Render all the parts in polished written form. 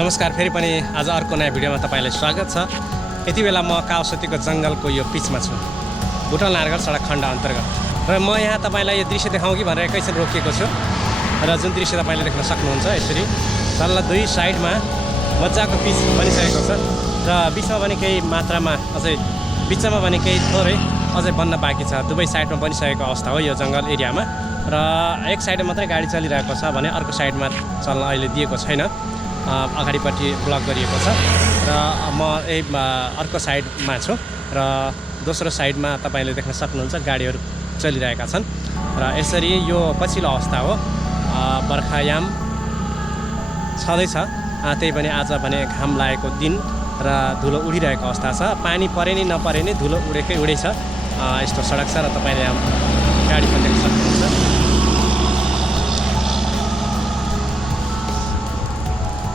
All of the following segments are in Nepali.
नमस्कार, फेरि पनि आज अर्को नयाँ भिडियोमा तपाईलाई स्वागत छ। यति बेला म कावसतीको जङ्गलको यो पिचमा छु, बutwal नारायणघाट सडक खण्ड अन्तर्गत। र म यहाँ तपाईलाई यो दृश्य देखाउँ कि भनेर एकैछिन रोकिएको छु। र जुन दृश्य तपाईले देख्न सक्नुहुन्छ, यसरी तल्ला दुई साइडमा मजाको पिच बनिसकेको छ र बिचमा पनि केही मात्रामा अझै बिचमा पनि केही थोरै अझै बन्न बाँकी छ। दुवै साइडमा बनिसकेको अवस्था हो यो जङ्गल एरियामा। र एक साइडमा मात्रै गाडी चलिरहेको छ भने अर्को साइडमा चल्न अहिले दिएको छैन, अगाडिपट्टि ब्लक गरिएको छ। र म यही अर्को साइडमा छु र दोस्रो साइडमा तपाईले देख्न सक्नुहुन्छ गाडीहरू चलिरहेका छन्। र यसरी यो पछिल्लो अवस्था हो, बर्खायाम छँदैछ। त्यही पनि आज भने घाम लागेको दिन र धुलो उडिरहेको अवस्था छ। पानी परे नि नपरे नि धुलो उडेकै उडै छ। यस्तो सडक छ र तपाईले यहाँ गाडी पनि देख्न सक्नुहुन्छ।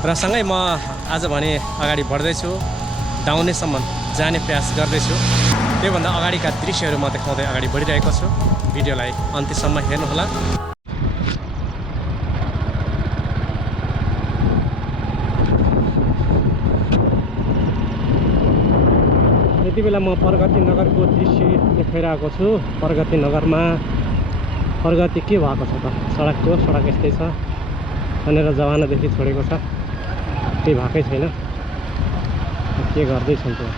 र सँगै म आज भने अगाडि बढ्दैछु, दाउनेसम्म जाने प्रयास गर्दैछु। त्योभन्दा अगाडिका दृश्यहरू म देखाउँदै अगाडि बढिरहेको छु। भिडियोलाई अन्त्यसम्म हेर्नुहोला। यति बेला म प्रगति नगरको दृश्य देखाइरहेको छु। प्रगति नगरमा प्रगति के भएको छ त, सडक यस्तै छ भनेर जमानादेखि छोडेको छ, केही भएकै छैन। के गर्दैछन् त्यो?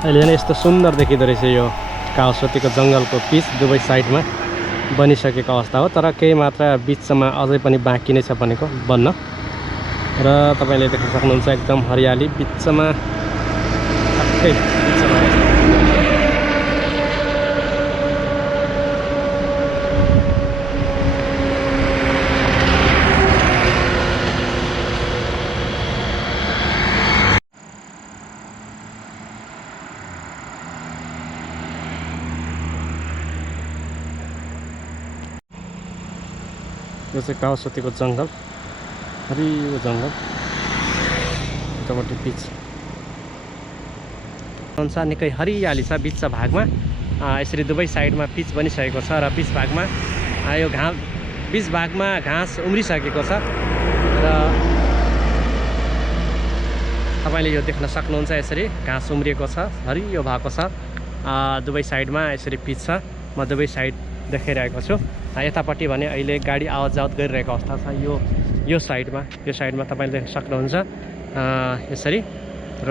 अहिले नै यस्तो सुन्दर देखिँदो रहेछ यो कावासोतीको जङ्गलको पिच दुवै साइडमा बनिसकेको अवस्था हो, तर केही मात्रा बिचमा अझै पनि बाँकी नै छ भनेको बन्न। र तपाईँले देख्न सक्नुहुन्छ एकदम हरियाली बिचमा ठ्याक्कै बिचमा यो चाहिँ कावासोतीको जङ्गल, हरियो जङ्गल, यतापट्टि पिच अनुसार निकै हरियाली छ। बिच भागमा यसरी दुवै साइडमा पिच बनिसकेको छ र बिच भागमा यो बिच भागमा घाँस उम्रिसकेको छ र तपाईँले यो देख्न सक्नुहुन्छ। यसरी घाँस उम्रिएको छ, हरियो भएको छ। दुवै साइडमा यसरी पिच छ। म दुवै साइड देखाइरहेको छु। यतापट्टि भने अहिले गाडी आवत जावत गरिरहेको अवस्था छ। यो साइडमा तपाईँले देख्न सक्नुहुन्छ यसरी। र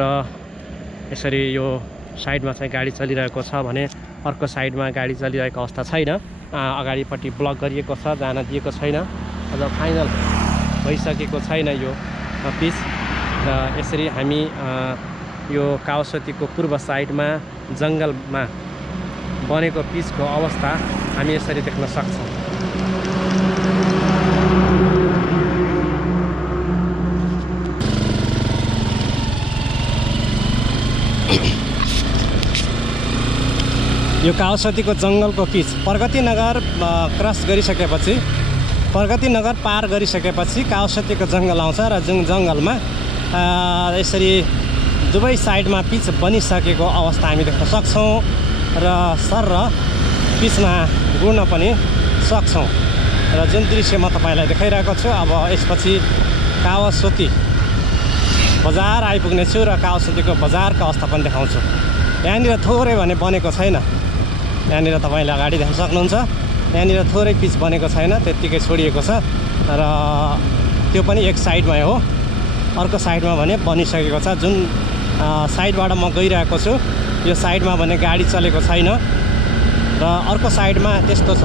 यसरी यो साइडमा चाहिँ गाडी चलिरहेको छ भने अर्को साइडमा गाडी चलिरहेको अवस्था छैन। अगाडिपट्टि ब्लक गरिएको छ, जान दिएको छैन, अझ फाइनल भइसकेको छैन यो पिच। र यसरी हामी यो कावासोतीको पूर्व साइडमा जङ्गलमा बनेको पिचको अवस्था हामी यसरी देख्न सक्छौँ। यो कावासोतीको जङ्गलको पिच प्रगति नगर क्रस गरिसकेपछि, प्रगति नगर पार गरिसकेपछि कावासोतीको जङ्गल आउँछ र जुन जङ्गलमा यसरी दुवै साइडमा पिच बनिसकेको अवस्था हामी देख्न सक्छौँ र सर पिचमा गुड्न पनि सक्छौँ। र जुन दृश्य म तपाईँलाई देखाइरहेको छु, अब यसपछि कावासोती बजार आइपुग्नेछु र कावासोतीको बजारको अवस्था पनि देखाउँछु। यहाँनिर थोरै भने बनेको छैन। यहाँनिर तपाईँले अगाडि देख्न सक्नुहुन्छ, यहाँनिर थोरै पिच बनेको छैन, त्यत्तिकै छोडिएको छ र त्यो पनि एक साइडमा हो। अर्को साइडमा भने बनिसकेको छ। जुन साइडबाट म गइरहेको छु यो साइडमा भने गाडी चलेको छैन र अर्को साइडमा त्यस्तो छ,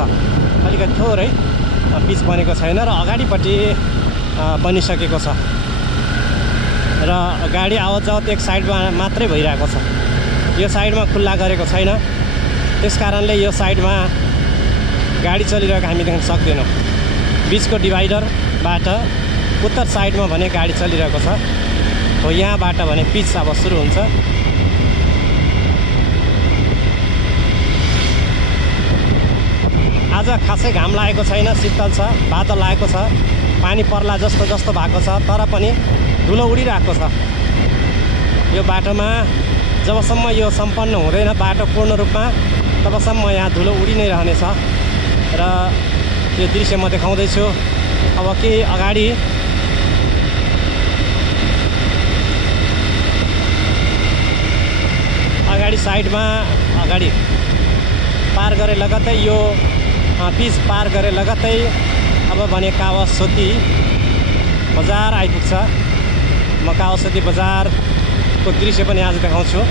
अलिकति थोरै पिच बनेको छैन र अगाडिपट्टि बनिसकेको छ र गाडी आवत जावत एक साइडमा मात्रै भइरहेको छ। यो साइडमा खुल्ला गरेको छैन, त्यस कारणले यो साइडमा गाडी चलिरहेको हामी देख्न सक्दैनौँ। बिचको डिभाइडरबाट उत्तर साइडमा भने गाडी चलिरहेको छ हो। यहाँबाट भने पिच अब सुरु हुन्छ। आज खासै घाम लागेको छैन, शीतल छ, बादल लागेको छ, पानी पर्ला जस्तो भएको छ, तर पनि धुलो उडिरहेको छ। यो बाटोमा जबसम्म यो सम्पन्न हुँदैन बाटो पूर्ण रूपमा, तबसम्म यहाँ धुलो उडि नै रहनेछ र यो दृश्य म देखाउँदैछु। अब केही अगाडि साइडमा अगाडि पार गरे लगत्तै यो पिच पार गरे लगत्तै अब भने कावासोती बजार आइपुग्छ। म कावासोती बजारको दृश्य पनि आज देखाउँछु।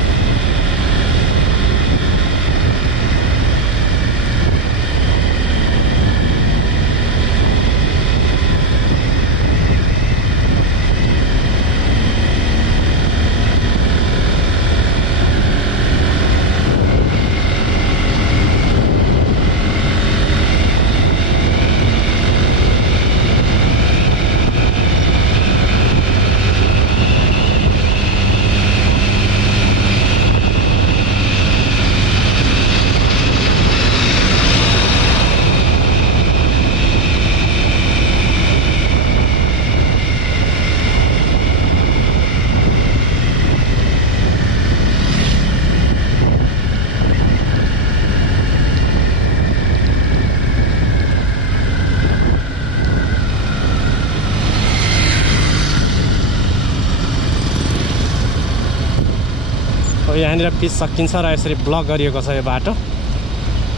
यहाँनिर पिच सकिन्छ र यसरी ब्लक गरिएको छ। यो बाटो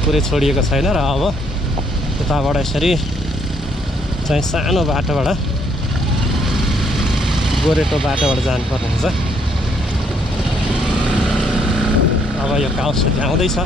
पुरै छोडिएको छैन र अब यताबाट यसरी चाहिँ सानो बाटोबाट गोरेटो बाटोबाट जानुपर्ने हुन्छ। अब यो काउसोटी आउँदैछ